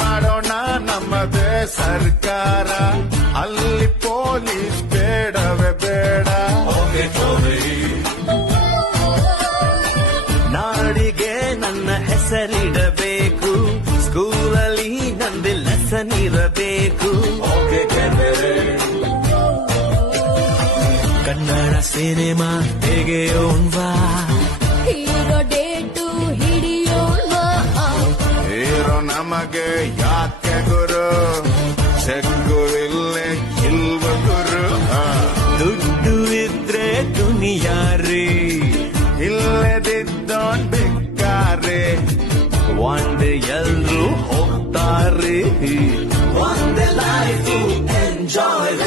ಮಾಡೋಣ ನಮ್ಮದೇ ಸರ್ಕಾರ, ಅಲ್ಲಿ ಪೊಲೀಸ್ ಬೇಡವೇ ಬೇಡ. ನಾಡಿಗೆ ನನ್ನ ಹೆಸರಿಡಬೇಕು, ಸ್ಕೂಲಲ್ಲಿ ನಂದು ಲೆಸನ್ ಇರಬೇಕು. ಕನ್ನಡ ಸಿನಿಮಾ ತೆಗೆಯೋಣ್ವಾ, ಹೀರೋ ಡೇಟು ಹಿಡಿಯೋಣ್ವಾ. ಹೀರೋ ನಮಗೆ ಯಾಕೆ ಗುರು, ಚೆಕ್ಕು ಇಲ್ಲೇ ಇಲ್ವ ಗುರು. ದುಡ್ಡು ಇದ್ರೆ ದುನಿಯಾರಿ, ಇಲ್ಲದಿದ್ದೋನ್ ಬೇಕಾರೆ. ಒಂದೇ ಎಲ್ರು ಹೋಗ್ತಾರೆ, ಒಂದೇ ಲೈಫ್ ಎಂಜಾಯ್.